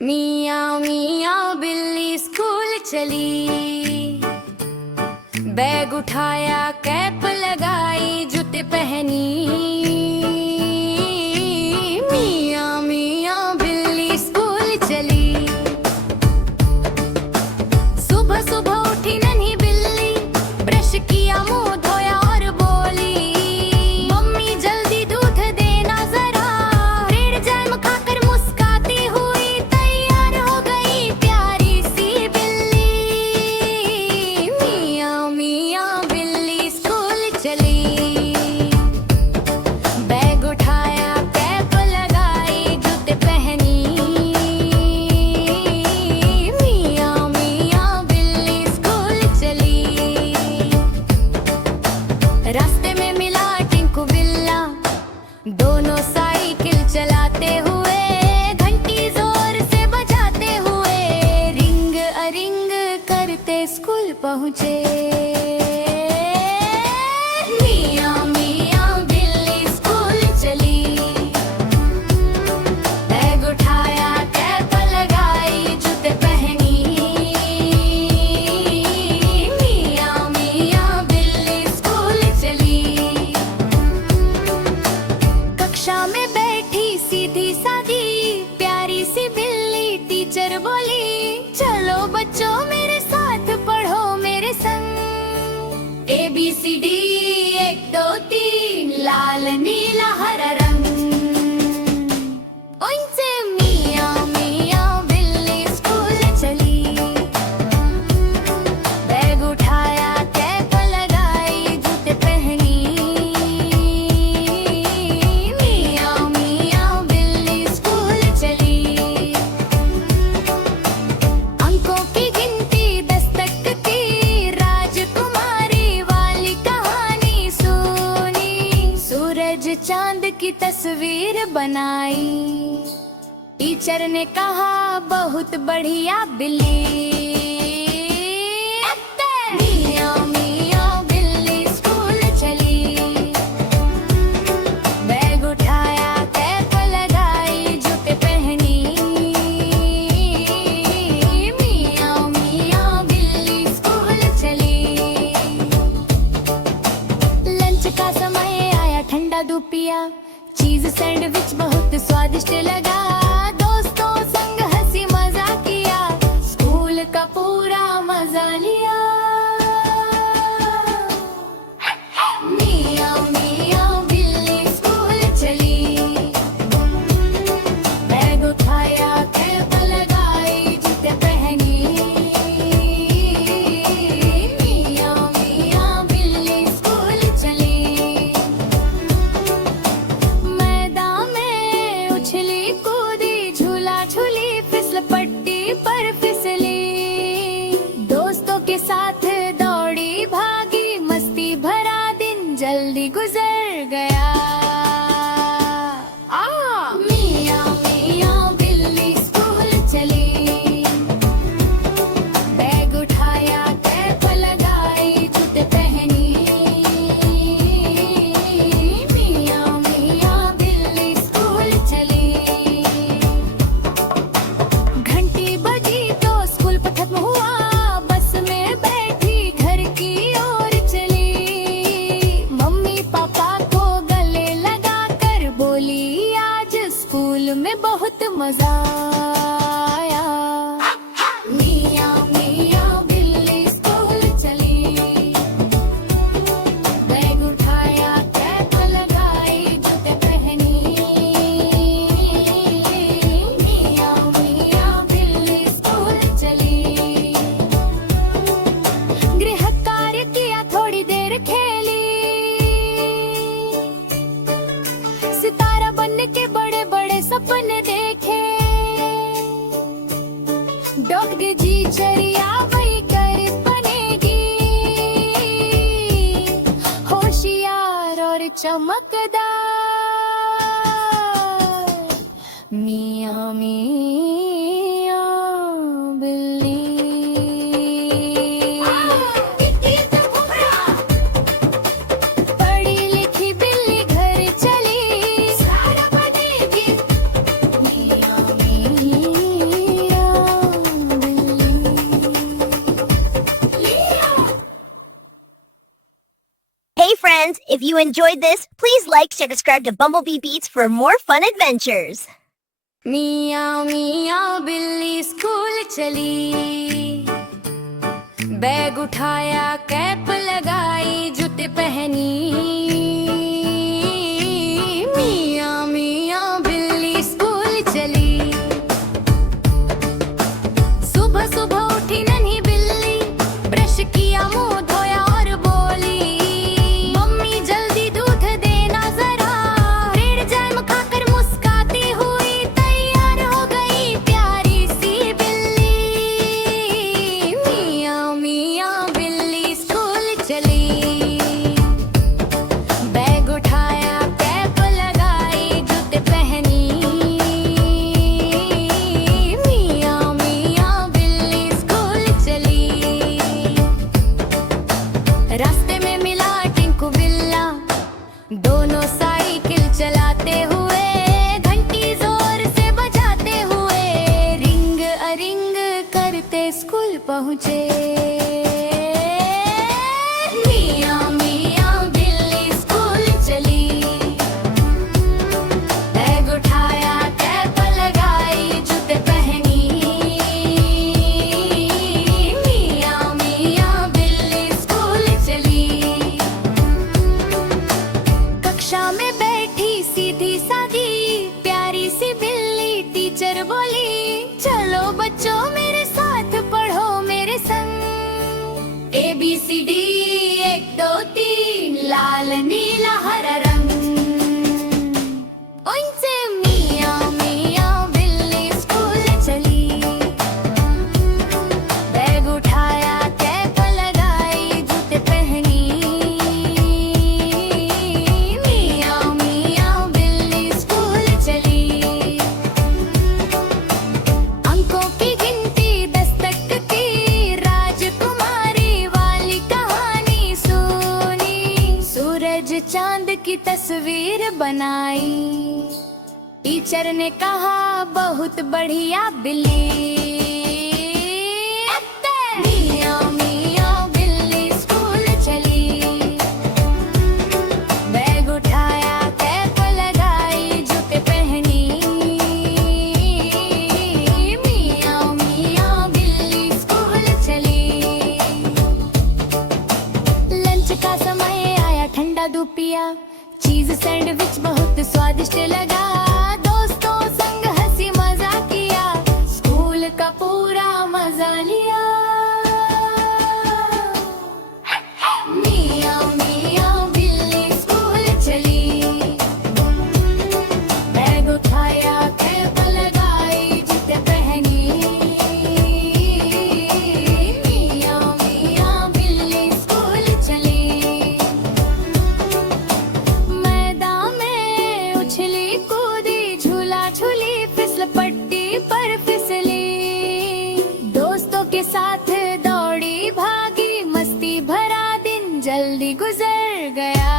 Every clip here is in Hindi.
मियाँ मियाँ बिल्ली स्कूल चली, बैग उठाया कैप लगाई जूते पहनी। मियाँ मियाँ बिल्ली स्कूल चली, सुबह सुबह उठी नन्ही बिल्ली, ब्रश किया मुंह धोया और बोली, मम्मी जल्दी दूध देना जरा। ब्रेड जैम खाकर मुस्काती हुई तैयार हो गई प्यारी सी बिल्ली। मियाँ मियाँ बिल्ली स्कूल चली, बैग उठाया कैप लगाई जूते पहनी। मियाँ मियाँ बिल्ली स्कूल चली, रास्ते में मिला टिंकू बिल्ला, दोनों साइकिल चलाते हुए घंटी जोर से बजाते हुए रिंग अरिंग करते स्कूल पहुँचे। मियाँ मियाँ बिल्ली स्कूल चली, बैग उठाया कैप लगाई जूते पहनी। मियाँ मियाँ बिल्ली स्कूल चली, कक्षा में बैठी सीधी सादी प्यारी सी बिल्ली टीचर बोली, चलो बच्चों मेरे साथ पढ़ो मेरे संग। ABCD 1 2 3 लाल नीला हरा रंग। उनसे मियाँ मियाँ बिल्ली स्कूल चली, बैग उठाया कैप लगाई जूते पहनी। मियाँ मियाँ बिल्ली स्कूल चली, अंकों की गिनती 10 तक की राजकुमारी वाली कहानी सुनी। सूरज चांद की तस्वीर बनाई, टीचर ने कहा बहुत बढ़िया बिल्ली। मियाँ मियाँ बिल्ली स्कूल चली, बैग उठाया कैप लगाई जूते पहनी। मियाँ मियाँ बिल्ली स्कूल चली, लंच का समय आया ठंडा दूध पिया, चीज सैंडविच बहुत स्वादिष्ट लगा। दोस्तों संग हंसी मजा किया, स्कूल का पूरा मजा लिया। मियाँ मियाँ बिल्ली स्कूल चली, बैग उठाया कैप लगाई जूते पहनी। मियाँ मियाँ बिल्ली स्कूल चली, मैदान में उछली कूदी झूला झूली फिसल पट्टी पर फिसली। दोस्तों के साथ दौड़ी भागी, मस्ती भरा दिन जल्दी गुजर गया। मियाँ मियाँ बिल्ली स्कूल चली, बैग उठाया कैप लगाई जूते पहनी। मियाँ मियाँ बिल्ली स्कूल चली, घंटी बजी तो स्कूल खत्म हुआ, बस में बैठी घर की ओर चली। मम्मी पापा को गले लगाकर बोली, आज स्कूल में बहुत मजा आया। मियाँ मियाँ बिल्ली स्कूल चली, बैग उठाया कैप लगाई जूते पहनी। मियाँ मियाँ बिल्ली स्कूल चली, गृह कार्य किया थोड़ी देर खेली, सितारा बनने के बड़े बड़े सपने देखे। डॉक्टर जी चरिया वही कर बनेगी, होशियार और चमकदार। मियाँ मियाँ बिल्ली। पढ़ी लिखी बिल्ली घर चली, सारा बनेगी। मियाँ मियाँ If you enjoyed this, please like, share, subscribe to Bumblebee Beats for more fun adventures. मियाँ मियाँ बिल्ली स्कूल चली, बैग उठाया कैप लगाई जूते पहनी। मियाँ मियाँ बिल्ली स्कूल चली, सुबह सुबह उठी नन्ही बिल्ली, ब्रश किया मुंह धोया और बोली, मम्मी जल्दी दूध देना जरा, ब्रेड जैम खाकर मुस्काती हुई तैयार हो गई प्यारी सी बिल्ली। मियाँ मियाँ बिल्ली स्कूल चली, बैग उठाया कैप लगाई जूते पहनी। मियाँ मियाँ बिल्ली स्कूल चली, रास्ते में मिला टिंकू बिल्ला, दोनों साइकिल चलाते हुए, घंटी जोर से बजाते हुए, रिंग अरिंग करते स्कूल पहुँचे। मियाँ मियाँ बिल्ली स्कूल चली, बैग उठाया कैप लगाई जूते पहनी। मियाँ मियाँ बिल्ली स्कूल चली, कक्षा में बैठी सीधी सादी प्यारी सी बिल्ली, टीचर बोली, चलो बच्चों मेरे साथ पढ़ो मेरे संग। ABCD 1 2 3 लाल नीला हरा रंग। उनसे मियाँ मियाँ बिल्ली स्कूल चली, बैग उठाया कैप लगाई जूते पहनी। मियाँ मियाँ बिल्ली स्कूल चली, अंकों की गिनती 10 तक की, राजकुमारी वाली कहानी सुनी, सूरज चांद की तस्वीर बनाई। टीचर ने कहा बहुत बढ़िया बिल्ली। मियाँ मियाँ बिल्ली स्कूल चली, बैग उठाया कैप लगाई जूते पहनी। मियाँ मियाँ बिल्ली स्कूल चली, लंच का समय आया, ठंडा दूध पिया, चीज सैंडविच बहुत स्वादिष्ट लगा, दोस्तों संग हंसी मजा किया, स्कूल का पूरा मजा लिया। मियाँ मियाँ बिल्ली स्कूल चली, बैग उठाया कैप लगाई जूते पहनी। मियाँ मियाँ बिल्ली स्कूल चली, मैदान में उछली कूदी, झूला झूली, फिसल पट्टी पर फिसली, दोस्तों के साथ दौड़ी भागी, मस्ती भरा दिन जल्दी गुजर गया।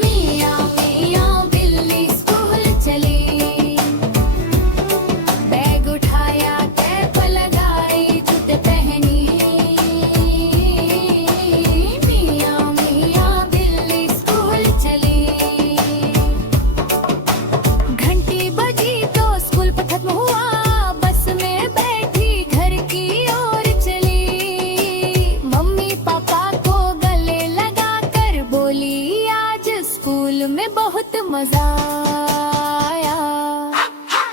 मियाँ मियाँ बिल्ली स्कूल चली, बैग उठाया कैप लगाई जूते पहनी। मियाँ मियाँ बिल्ली स्कूल चली, घंटी बजी तो स्कूल खत्म हुआ, बस में बैठी घर की ओर चली, मम्मी पापा को गले लगा कर बोली, आज स्कूल में बहुत मजा आया।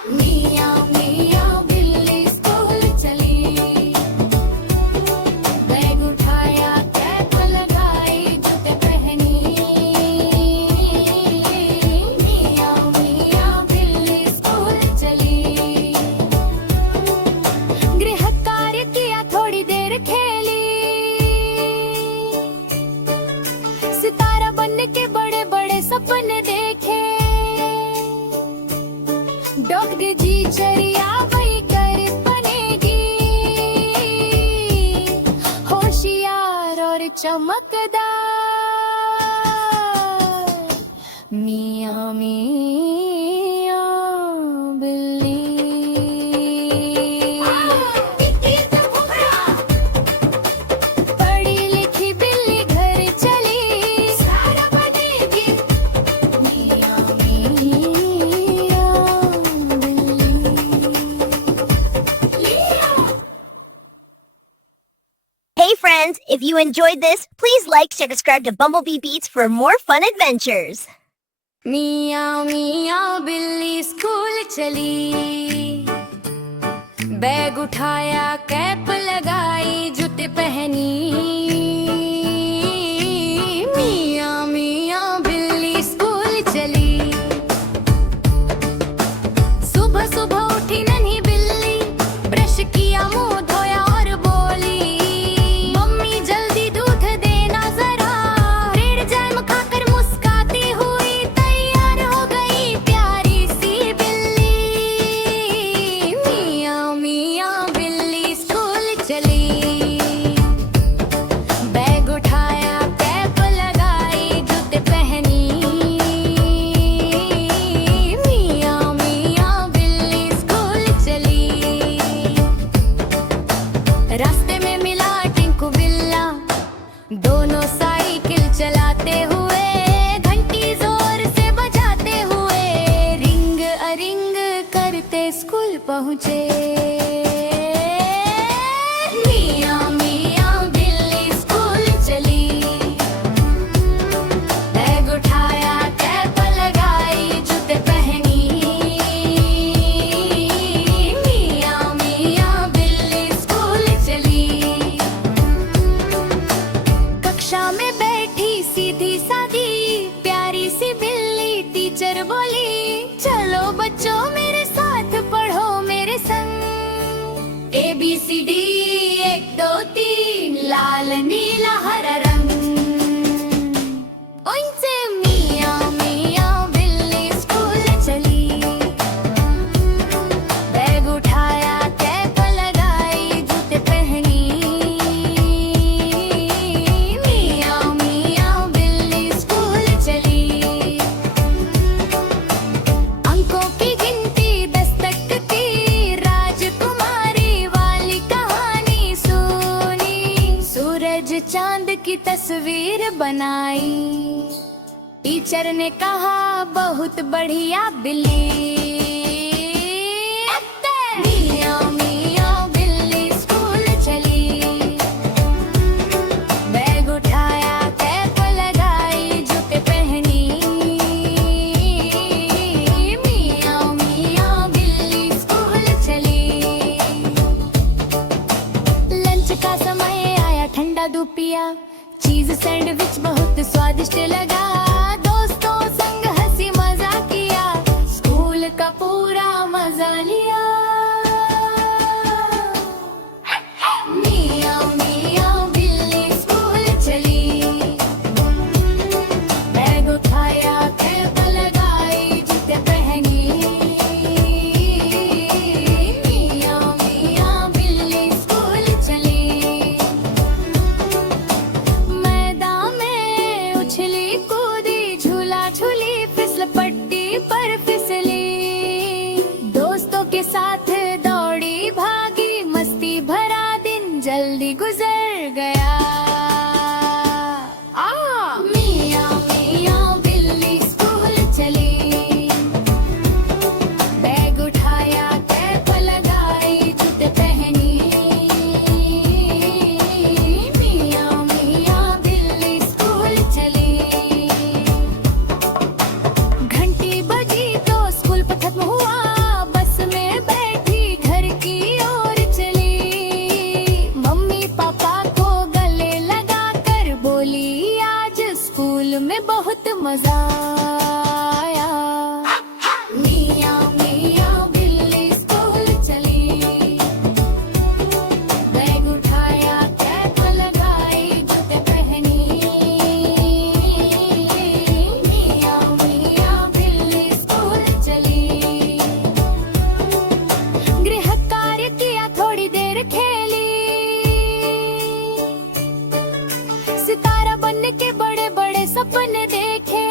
मियाँ मियाँ बिल्ली स्कूल चली, बैग उठाया कैप लगाई जूते पहनी। मियाँ मियाँ बिल्ली स्कूल चली, गृह कार्य किया, थोड़ी देर खेली, सितारा बनने के बड़े बड़े सपने देखे, डॉक्टर जी चरिया वही कर बनेगी, होशियार और चमकदार। मियाँ मियाँ बिल्ली। पढ़ी लिखी बिल्ली घर If you enjoyed this, please like, share, subscribe to Bumblebee Beats for more fun adventures. मियाँ मियाँ बिल्ली स्कूल चली, बैग उठाया कैप लगाई जूते पहनी। मियाँ मियाँ बिल्ली स्कूल चली, सुबह सुबह उठी नन्ही बिल्ली, ब्रश किया मुंह धोया और बोली, मम्मी जल्दी दूध देना जरा। ब्रेड जैम खाकर मुस्काती हुई तैयार हो गई प्यारी सी बिल्ली। मियाँ मियाँ बिल्ली स्कूल चली, बैग उठाया कैप लगाई जूते पहनी। मियाँ मियाँ बिल्ली स्कूल चली, रास्ते में मिला टिंकू बिल्ला, दोनों साइकिल चलाते हुए, घंटी जोर से बजाते हुए, रिंग अरिंग करते स्कूल पहुँचे। मियाँ मियाँ बिल्ली स्कूल चली, बैग उठाया कैप लगाई जूते पहनी। मियाँ मियाँ बिल्ली स्कूल चली, कक्षा में बैठी सीधी सादी प्यारी सी बिल्ली, टीचर बोली, चलो बच्चों मेरे साथ पढ़ो मेरे संग। ABCD 1 2 3 लाल नीला हरा रंग। उनसे मियाँ मियाँ बिल्ली स्कूल चली, बैग उठाया कैप लगाई जूते पहनी। मियाँ मियाँ बिल्ली स्कूल चली, अंकों की गिनती 10 तक की, राजकुमारी वाली कहानी सुनी, सूरज चांद की तस्वीर बनाई। टीचर ने कहा बहुत बढ़िया बिल्ली। मियाँ मियाँ बिल्ली स्कूल चली, बैग उठाया कैप लगाई जूते पहनी। मियाँ मियाँ बिल्ली स्कूल चली, लंच का समय आया, ठंडा दूध पिया, चीज सैंडविच बहुत स्वादिष्ट लगा। दोस्तों संग हंसी मजा किया, स्कूल का पूरा मजा लिया। मियाँ मियाँ बिल्ली स्कूल चली, बैग उठाया कैप लगाई जूते पहनी। मियाँ मियाँ बिल्ली स्कूल चली, मैदान में उछली कूदी, झूला झूली, फिसल पट्टी पर फिसली, दोस्तों के साथ दौड़ी भागी, मस्ती भरा दिन जल्दी गुजर गया। मियाँ मियाँ बिल्ली स्कूल चली, बैग उठाया कैप लगाई जूते पहनी। मियाँ मियाँ बिल्ली स्कूल चली, घंटी बजी तो स्कूल खत्म हुआ, बस में बैठी घर की ओर चली। मम्मी पापा को गले लगाकर बोली, आज स्कूल में बहुत मजा आया। मियाँ मियाँ बिल्ली स्कूल चली, बैग उठाया कैप लगाई जूते पहनी। मियाँ मियाँ बिल्ली स्कूल चली, गृह कार्य किया, थोड़ी देर खेली, सितारा बनने के बड़े बड़े सपने देखे।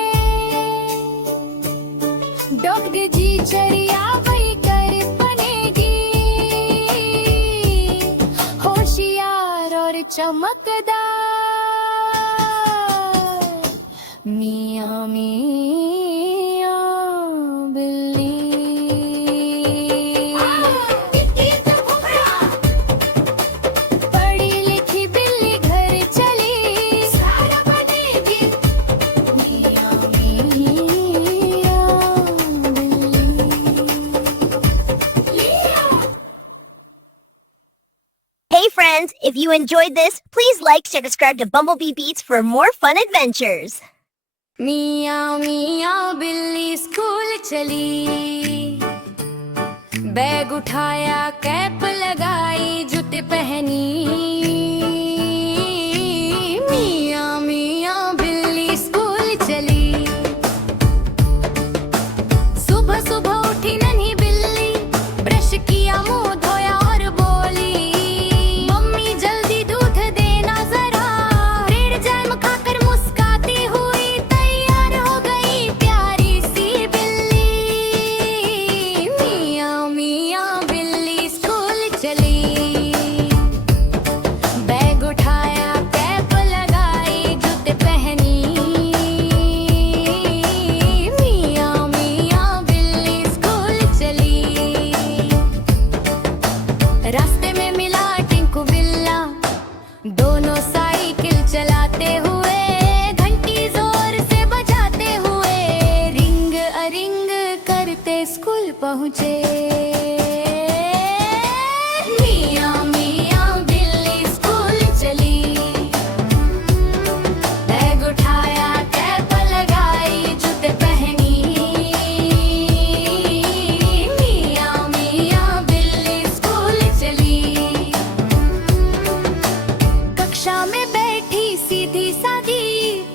डॉक्टर जी चरिया वही कर बनेगी, होशियार और चमकदार। मियाँ मियाँ बिल्ली। पढ़ी लिखी बिल्ली घर friends, if you enjoyed this, please like, share, subscribe to Bumblebee Beats for more fun adventures. मियाँ मियाँ बिल्ली स्कूल चली, बैग उठाया कैप लगाई जूते पहनी। मियाँ मियाँ बिल्ली स्कूल चली, सुबह सुबह उठी नन्ही बिल्ली, ब्रश किया मुंह धोया और बोली, मम्मी जल्दी दूध देना जरा। ब्रेड जैम खाकर मुस्काती हुई तैयार हो गई प्यारी सी बिल्ली। मियाँ मियाँ बिल्ली स्कूल चली, बैग उठाया कैप लगाई जूते पहनी। मियाँ मियाँ बिल्ली स्कूल चली, रास्ते में मिला टिंकू बिल्ला, दोनों साइकिल चलाते हुए, घंटी जोर से बजाते हुए, रिंग अरिंग करते स्कूल पहुँचे। मियाँ मियाँ बिल्ली स्कूल चली, बैग उठाया कैप लगाई जूते पहनी। मियाँ मियाँ बिल्ली स्कूल चली, कक्षा में बैठी सीधी सादी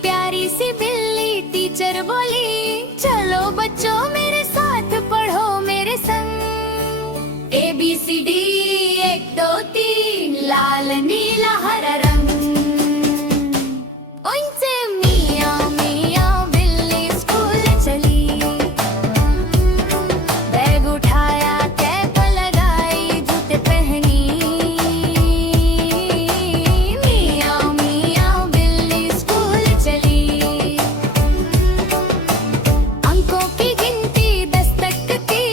प्यारी सी बिल्ली, टीचर बोली, चलो बच्चों मेरे साथ पढ़ो मेरे संग। ABCD 1 2 3 लाल नीला हरा रंग। उनसे मियाँ मियाँ बिल्ली स्कूल चली, बैग उठाया कैप लगाई जूते पहनी। मियाँ मियाँ बिल्ली स्कूल चली, अंकों की गिनती 10 तक की,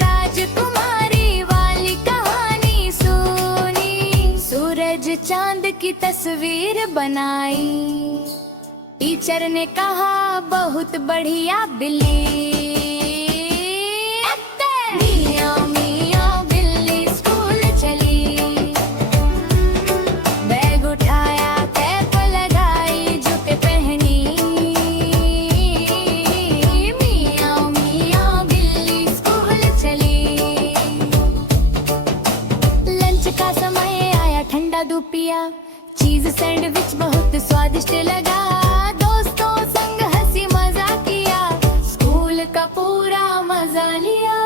राजकुमारी वाली कहानी सुनी, सूरज चांद की तस्वीर बनाई। टीचर ने कहा बहुत बढ़िया बिल्ली। मियाँ मियाँ बिल्ली स्कूल चली, बैग उठाया कैप लगाई जूते पहनी। मियाँ मियाँ बिल्ली स्कूल चली, लंच का समय आया, ठंडा दूध पिया, चीज सैंडविच बहुत स्वादिष्ट लगा। दोस्तों संग हंसी मजा किया, स्कूल का पूरा मजा लिया।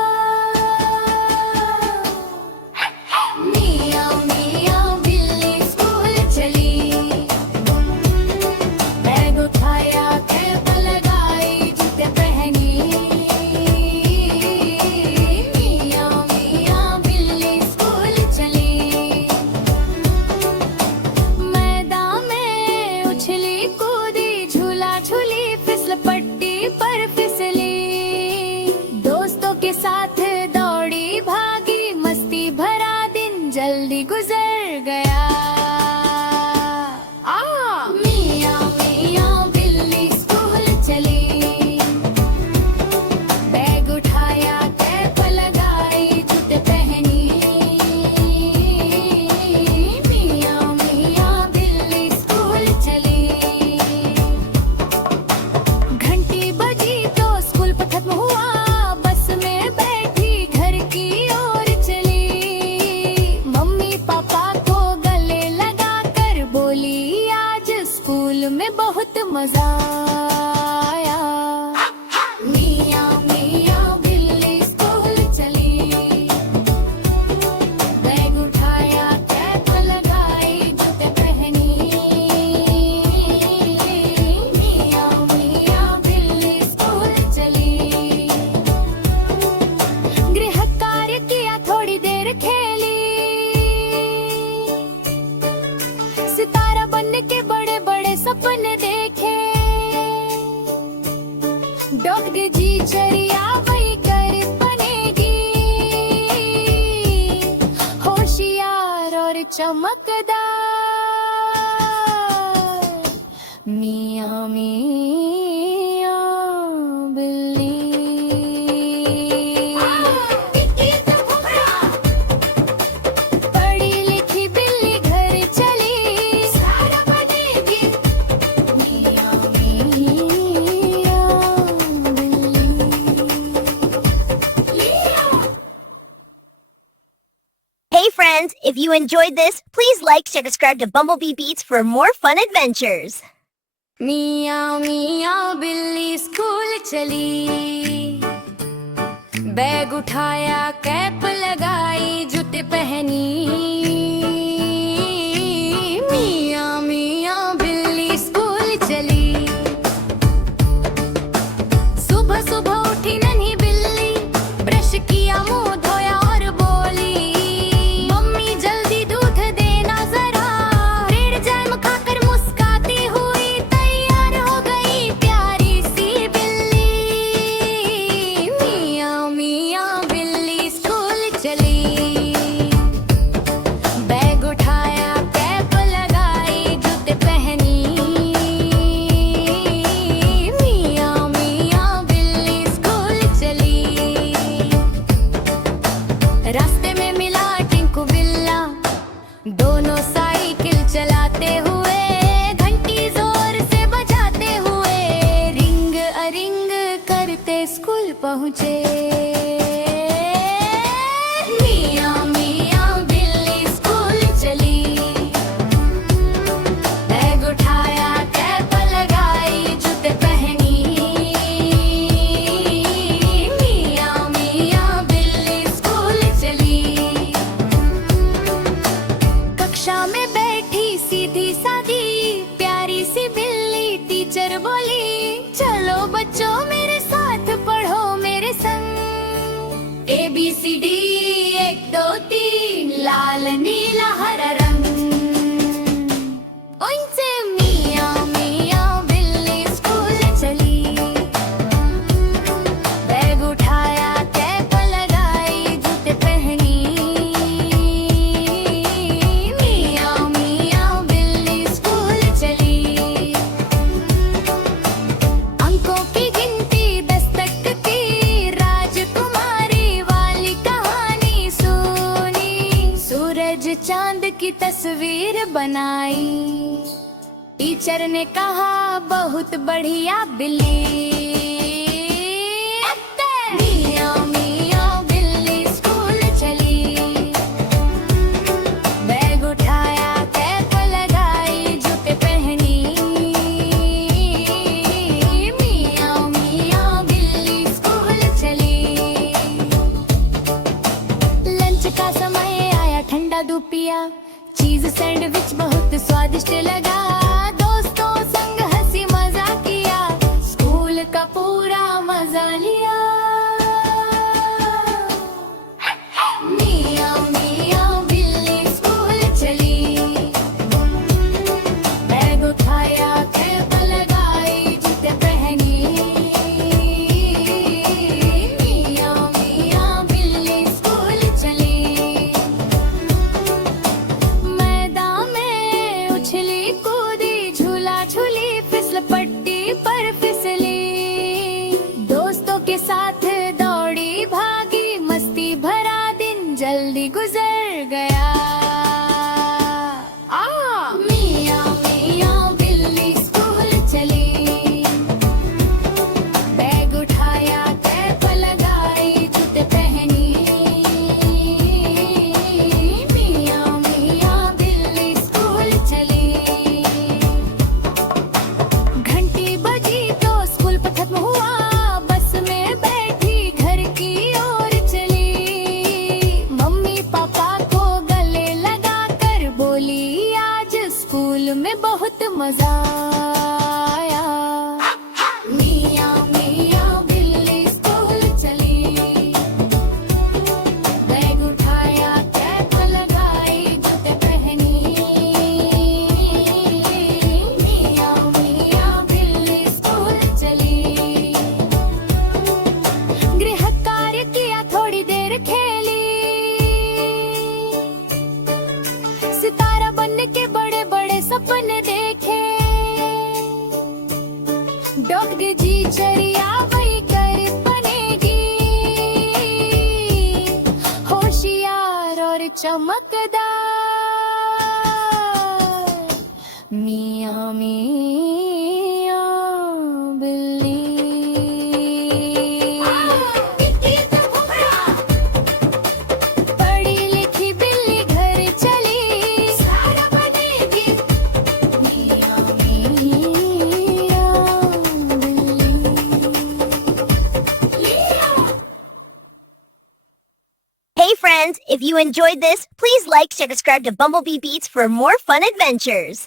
मियाँ मियाँ बिल्ली स्कूल चली, बैग उठाया कैप लगाई जूते पहनी। मियाँ मियाँ बिल्ली स्कूल चली, मैदान में उछली कूदी, झूला झूली, फिसल पट्टी पर फिसली, दोस्तों के साथ दौड़ी भागी, मस्ती भरा दिन जल्दी गुजर गया। मियाँ मियाँ बिल्ली स्कूल चली, बैग उठाया कैप लगाई जूते पहनी। मियाँ मियाँ बिल्ली स्कूल चली, घंटी बजी तो स्कूल खत्म हुआ, बस में बैठी घर की ओर चली। मम्मी पापा को गले लगा कर बोली, आज स्कूल में बहुत मजा आया। मियाँ मियाँ बिल्ली स्कूल चली, बैग उठाया कैप लगाई जूते पहनी। मियाँ मियाँ बिल्ली स्कूल चली, गृह कार्य किया, थोड़ी देर खेली, सितारा बनने के बड़े बड़े सपने देखे। डॉक्टर जी चरिया वही कर बनेगी, होशियार और चमकदार। मियाँ मियाँ बिल्ली। पढ़ी लिखी बिल्ली घर friends, if you enjoyed this, please like, share, subscribe to Bumblebee Beats for more fun adventures. मियाँ मियाँ बिल्ली स्कूल चली, बैग उठाया कैप लगाई जूते पहनी। मियाँ मियाँ बिल्ली स्कूल चली, सुबह सुबह उठी नन्ही बिल्ली, ब्रश किया मुंह धोया और बोली, मम्मी जल्दी दूध देना जरा। ब्रेड जैम खाकर मुस्काती हुई तैयार हो गई प्यारी सी बिल्ली। मियाँ मियाँ बिल्ली स्कूल चली, बैग उठाया कैप लगाई जूते पहनी। मियाँ मियाँ बिल्ली स्कूल चली, रास्ते में मिला टिंकू बिल्ला, दोनों साइकिल चलाते हुए, घंटी जोर से बजाते हुए, रिंग अरिंग करते स्कूल पहुँचे। मियाँ मियाँ बिल्ली स्कूल चली, बैग उठाया कैप लगाई जूते पहनी। मियाँ मियाँ बिल्ली स्कूल चली, कक्षा में बैठी सीधी सादी प्यारी सी बिल्ली, टीचर बोली, चलो बच्चों मेरे साथ पढ़ो मेरे संग। ABCD 1 2 3 लाल नीला हरा रंग। उनसे मियाँ मियाँ बिल्ली स्कूल चली, बैग उठाया कैप लगाई जूते पहनी। मियाँ मियाँ बिल्ली स्कूल चली, अंकों की गिनती 10 तक की, राजकुमारी वाली कहानी सुनी, सूरज चांद की तस्वीर बनाई। टीचर ने कहा बहुत बढ़िया बिल्ली। मियाँ मियाँ बिल्ली स्कूल चली, बैग उठाया कैप लगाई जूते पहनी। मियाँ मियाँ बिल्ली स्कूल चली, लंच का समय आया, ठंडा दूध पिया, चीज सैंडविच बहुत स्वादिष्ट लगा। दोस्तों संग हंसी मजा किया, स्कूल का पूरा मजा लिया। मियाँ मियाँ बिल्ली स्कूल चली, बैग उठाया कैप लगाई जूते पहनी। मियाँ मियाँ बिल्ली स्कूल चली, मैदान में उछली कूदी, झूला झूली, फिसल पट्टी पर फिसली, दोस्तों के साथ दौड़ी भागी, मस्ती भरा दिन जल्दी गुजर गया। मियाँ मियाँ बिल्ली स्कूल चली, बैग उठाया कैप लगाई जूते पहनी। मियाँ मियाँ बिल्ली स्कूल चली, घंटी बजी तो स्कूल खत्म हुआ, बस में बैठी घर की ओर चली। मम्मी पापा को गले लगाकर बोली, आज स्कूल में बहुत मजा आया। मियाँ मियाँ बिल्ली स्कूल चली, बैग उठाया कैप लगाई जूते पहनी। मियाँ मियाँ बिल्ली स्कूल चली, गृह कार्य किया, थोड़ी देर खेली, सितारा बनने के बड़े बड़े सपने देखे। डॉग जी चरिया वही कर बनेगी, होशियार और चमकदार। मियाँ मियाँ बिल्ली। पढ़ी लिखी बिल्ली If you enjoyed this, please like, subscribe to Bumblebee Beats for more fun adventures.